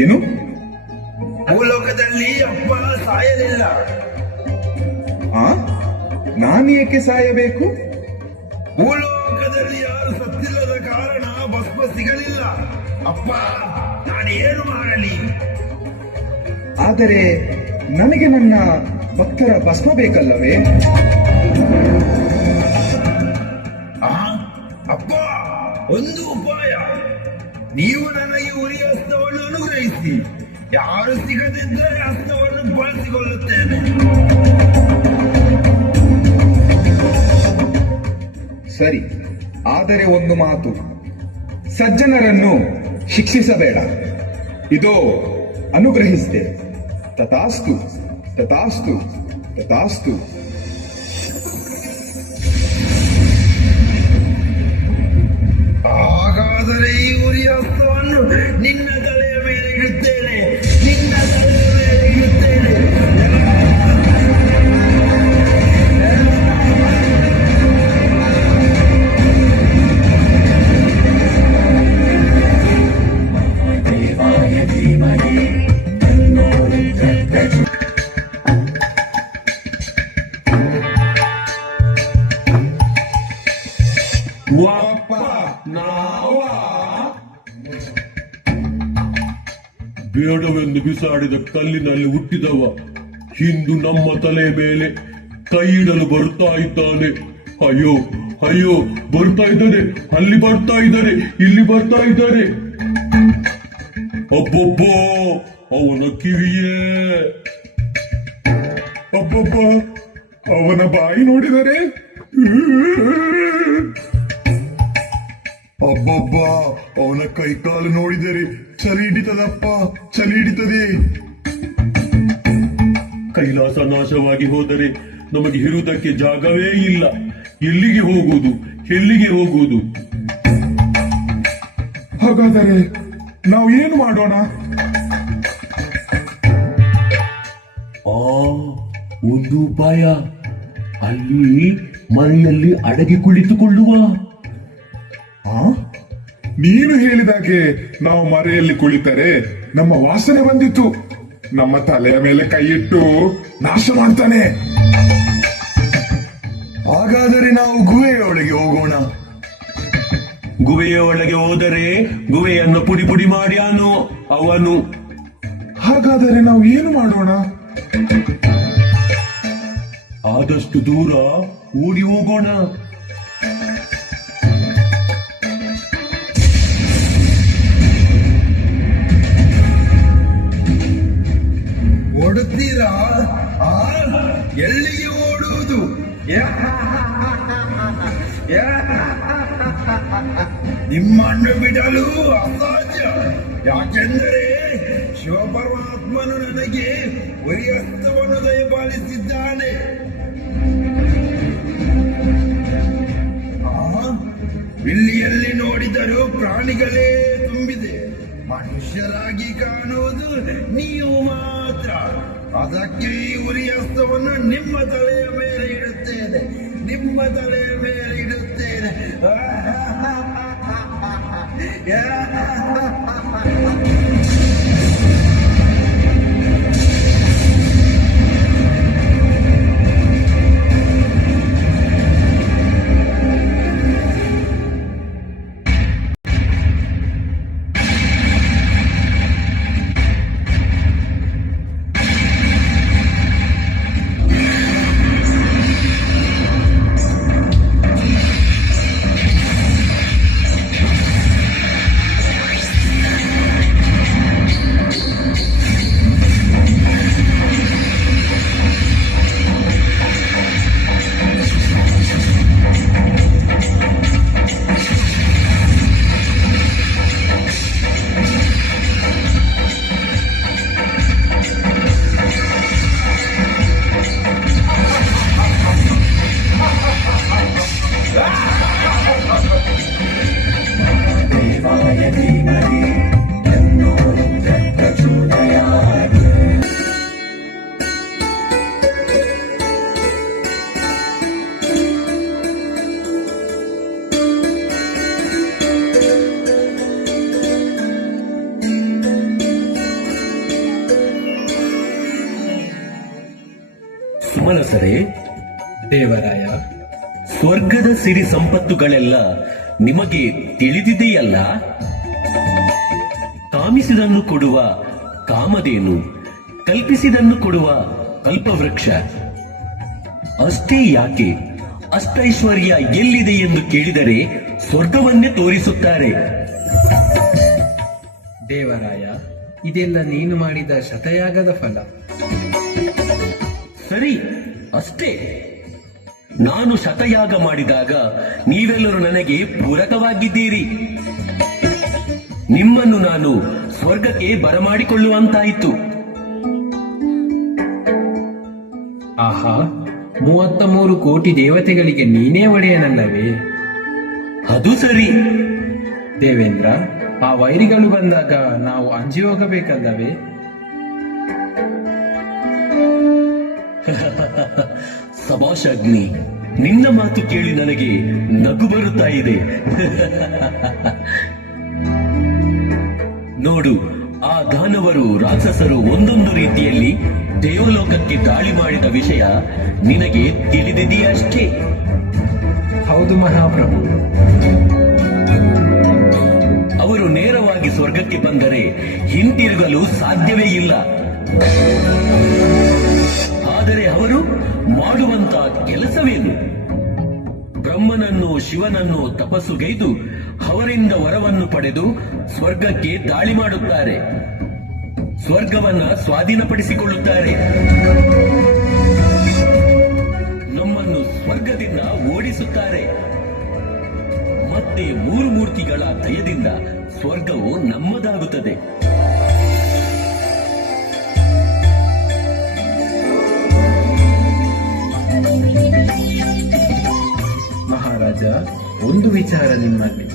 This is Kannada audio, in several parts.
ಏನು? ಭೂಲೋಕದಲ್ಲಿ ಅಪ್ಪ ಸಾಯಲಿಲ್ಲ. ಆ ನಾನೇಕೆ ಸಾಯಬೇಕು? ಭೂಲೋಕದಲ್ಲಿ ಯಾರು ಸತ್ತಿಲ್ಲದ ಕಾರಣ ಭಸ್ಮ ಸಿಗಲಿಲ್ಲ. ಅಪ್ಪ, ನಾನೇನು ಮಾಡಲಿ? ಆದರೆ ನನಗೆ ನನ್ನ ಭಕ್ತರ ಭಸ್ಮ ಬೇಕಲ್ಲವೇ? ಅಪ್ಪ, ಒಂದು ಉಪಾಯ. ನೀವು ನನಗೆ ಉರಿ ಹಸ್ತವನ್ನು ಅನುಗ್ರಹಿಸಿ. ಯಾರು ಸಿಗದಿದ್ದರೆ ಹಸ್ತವನ್ನು ಬಳಸಿಕೊಳ್ಳುತ್ತೇನೆ. ಸರಿ, ಆದರೆ ಒಂದು ಮಾತು, ಸಜ್ಜನರನ್ನು ಶಿಕ್ಷಿಸಬೇಡ. ಇದೋ ಅನುಗ್ರಹಿಸಿದೆ. ತಥಾಸ್ತು ತಥಾಸ್ತು ತಥಾಸ್ತು. ಹಾಗಾದರೆ ಈ ಉರಿ ಹಸ್ತವನ್ನು ನಿನ್ನ ತಲೆಯ ಮೇಲೆ ಇಡುತ್ತೇನೆ. ನಿನ್ನ ತಲೆಯ ಮೇಲೆ ಇಡುತ್ತೇನೆ. ಬೇಡವೆಂದು ಬಿಸಾಡಿದ ಕಲ್ಲಿನಲ್ಲಿ ಹುಟ್ಟಿದವ ಇಂದು ನಮ್ಮ ತಲೆಯ ಮೇಲೆ ಕೈ ಇಡಲು ಬರ್ತಾ ಇದ್ದಾನೆ. ಅಯ್ಯೋ ಅಯ್ಯೋ, ಬರ್ತಾ ಇದ್ದಾನೆ, ಅಲ್ಲಿ ಬರ್ತಾ ಇದ್ದಾರೆ, ಇಲ್ಲಿ ಬರ್ತಾ ಇದ್ದಾರೆ. ಅಬ್ಬಬ್ಬೋ, ಅವನ ಕಿವಿಯೇ! ಅಬ್ಬಬ್ಬ, ಅವನ ಬಾಯಿ ನೋಡಿದರೆ ಅಬ್ಬಬ್ಬ, ಅವನ ಕೈಕಾಲು ನೋಡಿದರೆ ಚಳಿ ಹಿಡಿತದಪ್ಪ, ಚಳಿ ಹಿಡಿತದೆ. ಕೈಲಾಸ ನಾಶವಾಗಿ ಹೋದರೆ ನಮಗೆ ಇರುವುದಕ್ಕೆ ಜಾಗವೇ ಇಲ್ಲ. ಎಲ್ಲಿಗೆ ಹೋಗುವುದು, ಎಲ್ಲಿಗೆ ಹೋಗುವುದು? ಹಾಗಾದರೆ ನಾವು ಏನು ಮಾಡೋಣ? ಒಂದು ಉಪಾಯ. ಅಲ್ಲಿ ಮನೆಯಲ್ಲಿ ಅಡಗಿ ಕುಳಿತುಕೊಳ್ಳುವ. ನೀನು ಹೇಳಿದಾಗೆ ನಾವು ಮರೆಯಲ್ಲಿ ಕುಳಿತರೆ ನಮ್ಮ ವಾಸನೆ ಬಂದಿತ್ತು. ನಮ್ಮ ತಲೆಯ ಮೇಲೆ ಕೈ ಇಟ್ಟು ನಾಶ ಮಾಡ್ತಾನೆ. ಹಾಗಾದರೆ ನಾವು ಗುಹೆಯೊಳಗೆ ಹೋಗೋಣ. ಗುಹೆಯ ಒಳಗೆ ಹೋದರೆ ಗುಹೆಯನ್ನು ಪುಡಿ ಪುಡಿ ಮಾಡ್ಯಾನು ಅವನು. ಹಾಗಾದರೆ ನಾವು ಏನು ಮಾಡೋಣ? ಆದಷ್ಟು ದೂರ ಓಡಿ ಹೋಗೋಣ. ಓಡುತ್ತೀರಾ? ಎಲ್ಲಿಗೆ ಓಡುವುದು? ನಿಮ್ಮನ್ನು ಬಿಡಲು ಅಸಾಧ್ಯ. ಯಾಕೆಂದರೆ ಶಿವಪರಮಾತ್ಮನು ನನಗೆ ಉರಿಹಸ್ತವನ್ನು ದಯಪಾಲಿಸಿದ್ದಾನೆ. ಇಲ್ಲಿ ನೋಡಿದರೂ ಪ್ರಾಣಿಗಳೇ ತುಂಬಿದೆ. ಮನುಷ್ಯರಾಗಿ ಕಾಣುವುದು ನೀವು ಮಾತ್ರ. ಅದಕ್ಕೆ ಈ ಉರಿಹಸ್ತವನ್ನು ನಿಮ್ಮ ತಲೆಯ ಮೇಲೆ ಇಡುತ್ತೇನೆ, ನಿಮ್ಮ ತಲೆಯ ಮೇಲೆ ಇಡುತ್ತೇನೆ. ಮಾನಸರೇ, ದೇವರಾಯ, ಸ್ವರ್ಗದ ಸಿರಿ ಸಂಪತ್ತುಗಳೆಲ್ಲ ನಿಮಗೆ ತಿಳಿದಿದೆಯಲ್ಲ. ಕಾಮಿಸಿದನ್ನು ಕೊಡುವ ಕಾಮಧೇನು, ಕಲ್ಪಿಸಿದನ್ನು ಕೊಡುವ ಕಲ್ಪವೃಕ್ಷ. ಅಷ್ಟೇ ಯಾಕೆ, ಅಷ್ಟೈಶ್ವರ್ಯ ಎಲ್ಲಿದೆ ಎಂದು ಕೇಳಿದರೆ ಸ್ವರ್ಗವನ್ನೇ ತೋರಿಸುತ್ತಾರೆ. ದೇವರಾಯ, ಇದೆಲ್ಲ ನೀನು ಮಾಡಿದ ಶತಯಾಗದ ಫಲ. ಸರಿ, ಅಷ್ಟೇ. ನಾನು ಶತಯಾಗ ಮಾಡಿದಾಗ ನೀವೆಲ್ಲರೂ ನನಗೆ ಪೂರಕವಾಗಿದ್ದೀರಿ. ನಿಮ್ಮನ್ನು ನಾನು ಸ್ವರ್ಗಕ್ಕೆ ಬರಮಾಡಿಕೊಳ್ಳುವಂತಾಯಿತು. ಆಹಾ, 33 ಕೋಟಿ ದೇವತೆಗಳಿಗೆ ನೀನೇ ಒಡೆಯನಲ್ಲವೇ? ಅದು ಸರಿ. ದೇವೇಂದ್ರ, ಆ ವೈರಿಗಳು ಬಂದಾಗ ನಾವು ಅಂಜಿ ಹೋಗಬೇಕಲ್ಲವೇ? ಸಭಾಷ್ ಅಗ್ನಿ, ನಿನ್ನ ಮಾತು ಕೇಳಿ ನನಗೆ ನಗು ಬರುತ್ತಾ ಇದೆ. ನೋಡು, ಆ ದಾನವರು ರಾಕ್ಷಸರು ಒಂದೊಂದು ರೀತಿಯಲ್ಲಿ ದೇವಲೋಕಕ್ಕೆ ದಾಳಿ ಮಾಡಿದ ವಿಷಯ ನಿನಗೆ ತಿಳಿದಿದೆಯಷ್ಟೇ. ಹೌದು ಮಹಾಪ್ರಭು. ಅವರು ನೇರವಾಗಿ ಸ್ವರ್ಗಕ್ಕೆ ಬಂದರೆ ಹಿಂತಿರುಗಲು ಸಾಧ್ಯವೇ ಇಲ್ಲ. ಆದರೆ ಅವರು ಮಾಡುವಂತ ಕೆಲಸವೇನು? ಬ್ರಹ್ಮನನ್ನು ಶಿವನನ್ನು ತಪಸ್ಸುಗೈದು ಅವರಿಂದ ವರವನ್ನು ಪಡೆದು ಸ್ವರ್ಗಕ್ಕೆ ದಾಳಿ ಮಾಡುತ್ತಾರೆ, ಸ್ವರ್ಗವನ್ನ ಸ್ವಾಧೀನಪಡಿಸಿಕೊಳ್ಳುತ್ತಾರೆ, ನಮ್ಮನ್ನು ಸ್ವರ್ಗದಿಂದ ಓಡಿಸುತ್ತಾರೆ. ಮತ್ತೆ 3 ಮೂರ್ತಿಗಳ ದಯದಿಂದ ಸ್ವರ್ಗವು ನಮ್ಮದಾಗುತ್ತದೆ. ಮಹಾರಾಜ, ಒಂದು ವಿಚಾರ ನಿಮ್ಮಲ್ಲಿ.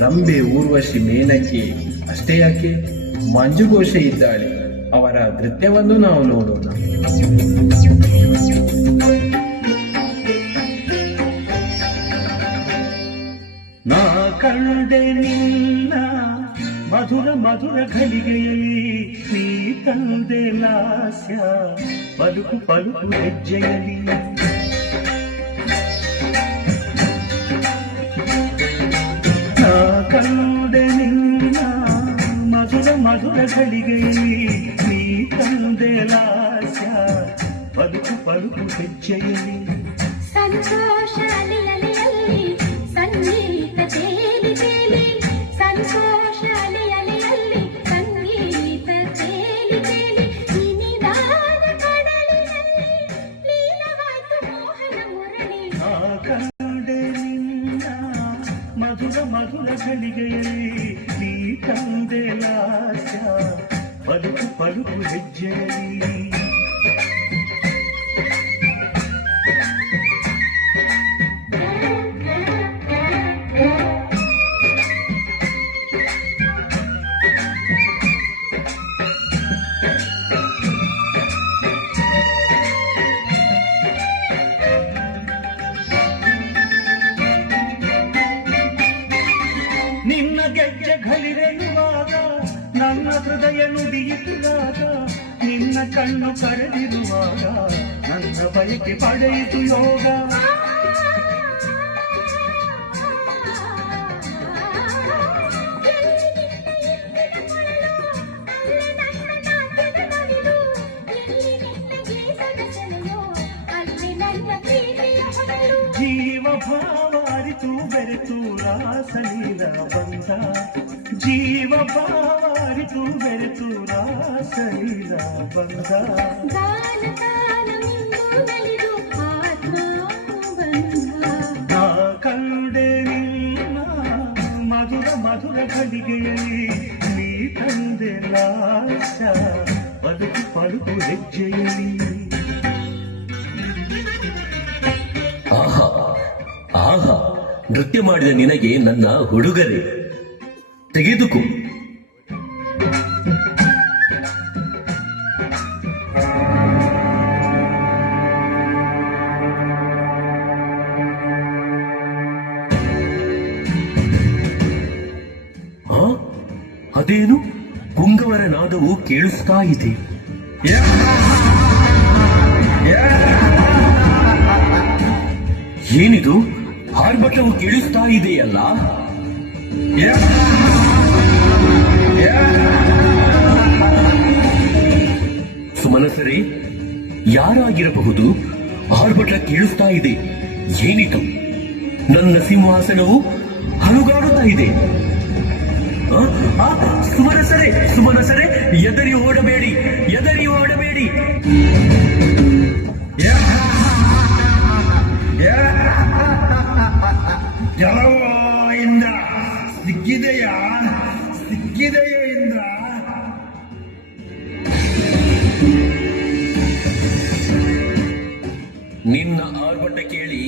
ರಂಬೆ, ಊರ್ವಶಿ, ಮೇನಕೆ ಅಷ್ಟೇ ಯಾಕೆ, ಮಂಜುಘೋಷ ಇದ್ದಾಳೆ. ಅವರ ನೃತ್ಯವನ್ನು ನಾವು ನೋಡೋಣ. ನಾ ಕಂಡೆ ನಿನ್ನ ಮಧುರ ಮಧುರ ಘಳಿಗೆಯಲ್ಲಿ, ನೀ ತಂದೆ ಲಾಸ್ಯ ಪಲುಕು ಪಲುಕು ಹೆಜ್ಜೆಯಲ್ಲಿ. ನಾ ಕಂಡೆ ನಿನ್ನ ಮಧುರ ಮಧುರ ಘಳಿಗೆಯಲ್ಲಿ, ನೀ ತಂದೆ ಲಾಸ್ಯ ಪಲುಕು ಪಲುಕು ಹೆಜ್ಜೆಯಲ್ಲಿ. ಸಂತೋಷ ಅಲಿ ಅಲಿಯಲ್ಲಿ ಸಂಗೀತ ತೇಲಿ ತೇಲಿ, ಸಂತೋಷ ಅಲಿ ಅಲಿಯಲ್ಲಿ ಸಂಗೀತ ತೇಲಿ ತೇಲಿ, ಈ ನಿಧಾನ ಕಡಲಿನಲ್ಲಿ ಲೀನವಾಯ್ತು ಮೋಹನ ಮುರಳಿ. ನಾ ಕಂಡೆ ನಿನ್ನ ಮಧುರ ಮಧುರ ಘಳಿಗೆಯಲ್ಲಿ, ನೀ ತಂದೆ ಲಾಸ್ಯ ಪಲುಕು ಪಲುಕು ಹೆಜ್ಜೆಯಲ್ಲಿ. ನಿನ್ನ ಗೆಜ್ಜೆ ಘಲಿರೆಯುವಾಗ, ನನ್ನ ಹೃದಯ ನುಡಿಯುತ್ತಿರುವಾಗ, ನಿನ್ನ ಕಣ್ಣು ಕರೆದಿರುವಾಗ, ನನ್ನ ಬಯಕೆ ಪಡೆಯಿತು ಯೋಗ. ಜೀವ ಭಾವ ಅರಿತು ಬೆರೆತು ರಾಸಲೀಲ ಬಂಧ, ಜೀವ ಭಾವ ಅರಿತು ಬೆರೆತು ರಾಸಲೀಲ ಬಂಧ. ನಾ ಕಂಡೆ ನಿನ್ನ ಮಧುರ ಮಧುರ ಘಳಿಗೆಯಲ್ಲಿ, ನೀ ತಂದೆ ಲಾಸ ಪಲುಕು ಪಲುಕು ಹೆಜ್ಜೆಯಲ್ಲಿ. ಆಹಾ ಆಹಾ, ನೃತ್ಯ ಮಾಡಿದ ನಿನಗೆ ನನ್ನ ಹುಡುಗರೆ, ತೆಗೆದುಕೋ. ಅದೇನು ಪುಂಗವರ ನಾದವು ಕೇಳಿಸ್ತಾ ಇದೆ. ಏನಿದು ಆರ್ಭಟವು ಕೇಳಿಸ್ತಾ ಇದೆಯಲ್ಲ? ಸುಮನಸರೇ, ಯಾರಾಗಿರಬಹುದು? ಆರ್ಭಟ ಕೇಳಿಸ್ತಾ ಇದೆ. ಏನಿದು? ನನ್ನ ಸಿಂಹಾಸನವು ಹಲುಗಾಡುತ್ತಾ ಇದೆ. ಸುಮನಸರೇ, ಸುಮನಸರೇ, ಎದರಿ ಓಡಬೇಡಿ, ಎದರಿ ಓಡಬೇಡಿ. ಕೆಲವ ಇಂದ್ರ ಸಿಕ್ಕಿದೆಯಾ? ಸಿಕ್ಕಿದೆಯಾ ಇಂದ್ರ? ನಿನ್ನ ಆರ್ಭಟ ಕೇಳಿ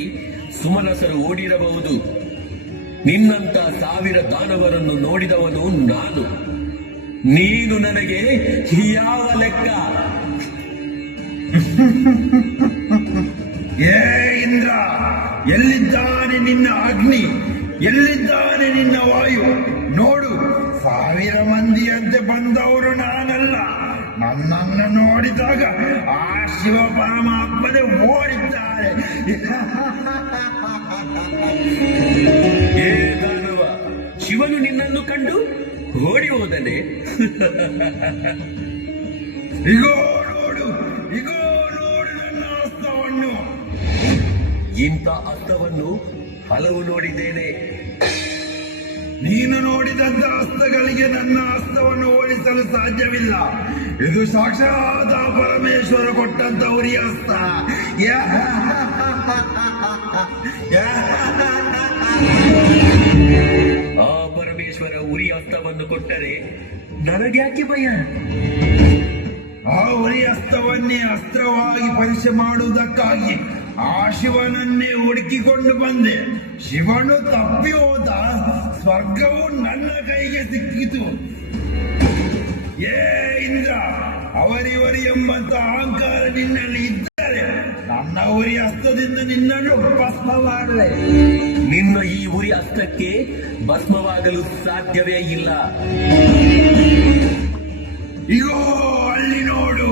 ಸುಮನಸರು ಓಡಿರಬಹುದು. ನಿನ್ನಂತ 1000 ದಾನವರನ್ನು ನೋಡಿದವನು ನಾನು. ನೀನು ನನಗೆ ಯಾವ ಲೆಕ್ಕ? ಏ ಇಂದ್ರ, ಎಲ್ಲಿದ್ದಾನೆ ನಿನ್ನ ಅಗ್ನಿ? ಎಲ್ಲಿದ್ದಾನೆ ನಿನ್ನ ವಾಯು? ನೋಡು, 1000 ಮಂದಿಯಂತೆ ಬಂದವರು ನಾನಲ್ಲ. ನನ್ನನ್ನು ನೋಡಿದಾಗ ಆ ಶಿವ ಪರಮಾತ್ಮನೇ ಓಡಿದ್ದಾರೆ. ಏ ದಾನವ, ಶಿವನು ನಿನ್ನನ್ನು ಕಂಡು ಓಡಿ ಹೋದನೆ? ಇಗೋ ನೋಡು, ಇಗೋ ನೋಡು ನನ್ನ ಹಸ್ತವನ್ನು. ಇಂಥ ಅರ್ಥವನ್ನು ಹಲವು ನೋಡಿದ್ದೇನೆ. ನೀನು ನೋಡಿದಂತ ಹಸ್ತಗಳಿಗೆ ನನ್ನ ಹಸ್ತವನ್ನು ಹೋಲಿಸಲು ಸಾಧ್ಯವಿಲ್ಲ. ಇದು ಸಾಕ್ಷಾತ್ ಆ ಪರಮೇಶ್ವರ ಕೊಟ್ಟಂತ ಉರಿ ಹಸ್ತ. ಆ ಪರಮೇಶ್ವರ ಉರಿ ಹಸ್ತವನ್ನು ಕೊಟ್ಟರೆ ನನಗ್ಯಾಕೆ ಭಯ? ಆ ಉರಿ ಹಸ್ತವನ್ನೇ ಅಸ್ತ್ರವಾಗಿ ಪರೀಕ್ಷೆ ಮಾಡುವುದಕ್ಕಾಗಿ ಆ ಶಿವನನ್ನೇ ಹುಡುಕಿಕೊಂಡು ಬಂದೆ. ಶಿವನು ತಪ್ಪಿ ಹೋದ, ಸ್ವರ್ಗವು ನನ್ನ ಕೈಗೆ ಸಿಕ್ಕಿತು. ಏ ಇಂದ್ರ, ಅವರಿವರಿ ಎಂಬಂತ ಅಹಂಕಾರ ನಿನ್ನಲ್ಲಿ ಇದ್ದರೆ ನನ್ನ ಉರಿ ಹಸ್ತದಿಂದ ನಿನ್ನನ್ನು ಭಸ್ಮ ಮಾಡುವೆ. ನಿನ್ನ ಈ ಉರಿ ಹಸ್ತಕ್ಕೆ ಭಸ್ಮವಾಗಲು ಸಾಧ್ಯವೇ ಇಲ್ಲ. ಇಗೋ ಅಲ್ಲಿ ನೋಡು.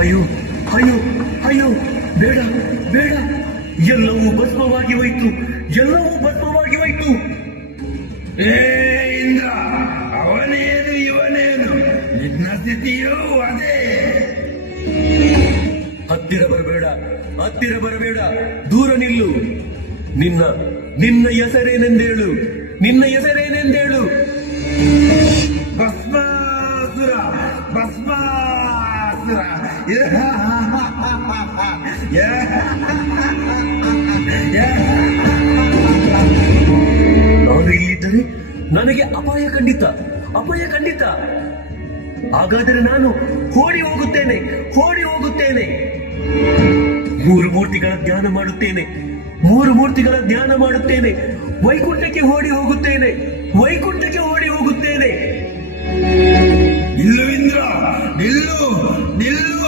ಅಯ್ಯೋ ಅಯ್ಯೋ ಅಯ್ಯೋ, ಬೇಡ ಬೇಡ, ಎಲ್ಲವೂ ಭಸ್ಮವಾಗಿ ಹೋಯಿತು, ಎಲ್ಲವೂ ಭಸ್ಮವಾಗಿ ಹೋಯಿತು. ಏ ಇಂದ್ರ, ಅವನೇನು ಇವನೇನು, ನಿನ್ನ ಸ್ಥಿತಿಯೂ ಅದೇ. ಹತ್ತಿರ ಬರಬೇಡ, ಹತ್ತಿರ ಬರಬೇಡ, ದೂರ ನಿಲ್ಲು. ನಿನ್ನ ನಿನ್ನ ಹೆಸರೇನೆಂದೇಳು, ನಿನ್ನ ಹೆಸರೇನೆಂದೇಳು? ಭಸ್ಮಾಸುರ, ಭಸ್ಮಾಸುರ. ನಾನು ಇಲ್ಲಿದ್ದರೆ ನನಗೆ ಅಪಾಯ ಖಂಡಿತ, ಅಪಾಯ ಖಂಡಿತ. ಹಾಗಾದರೆ ನಾನು ಓಡಿ ಹೋಗುತ್ತೇನೆ, ಓಡಿ ಹೋಗುತ್ತೇನೆ. 3 ಮೂರ್ತಿಗಳ ಧ್ಯಾನ ಮಾಡುತ್ತೇನೆ, 3 ಮೂರ್ತಿಗಳ ಧ್ಯಾನ ಮಾಡುತ್ತೇನೆ. ವೈಕುಂಠಕ್ಕೆ ಓಡಿ ಹೋಗುತ್ತೇನೆ, ವೈಕುಂಠಕ್ಕೆ ಓಡಿ ಹೋಗುತ್ತೇನೆ. ನಿಲ್ಲು ಇಂದ್ರ, ನಿಲ್ಲು, ನಿಲ್ಲು.